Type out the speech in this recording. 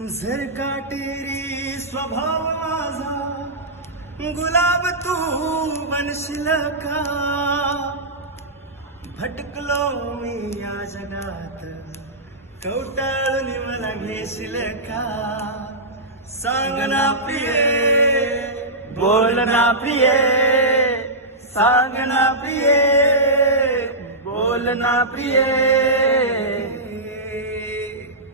जर काटेरी स्वभाव माझा गुलाब तू बनशील का? भटकलो मी या जगात कवटाळून मला घेशील का? सांग ना प्रिये, बोल ना प्रिये, सांग ना प्रिये, बोल ना प्रिये.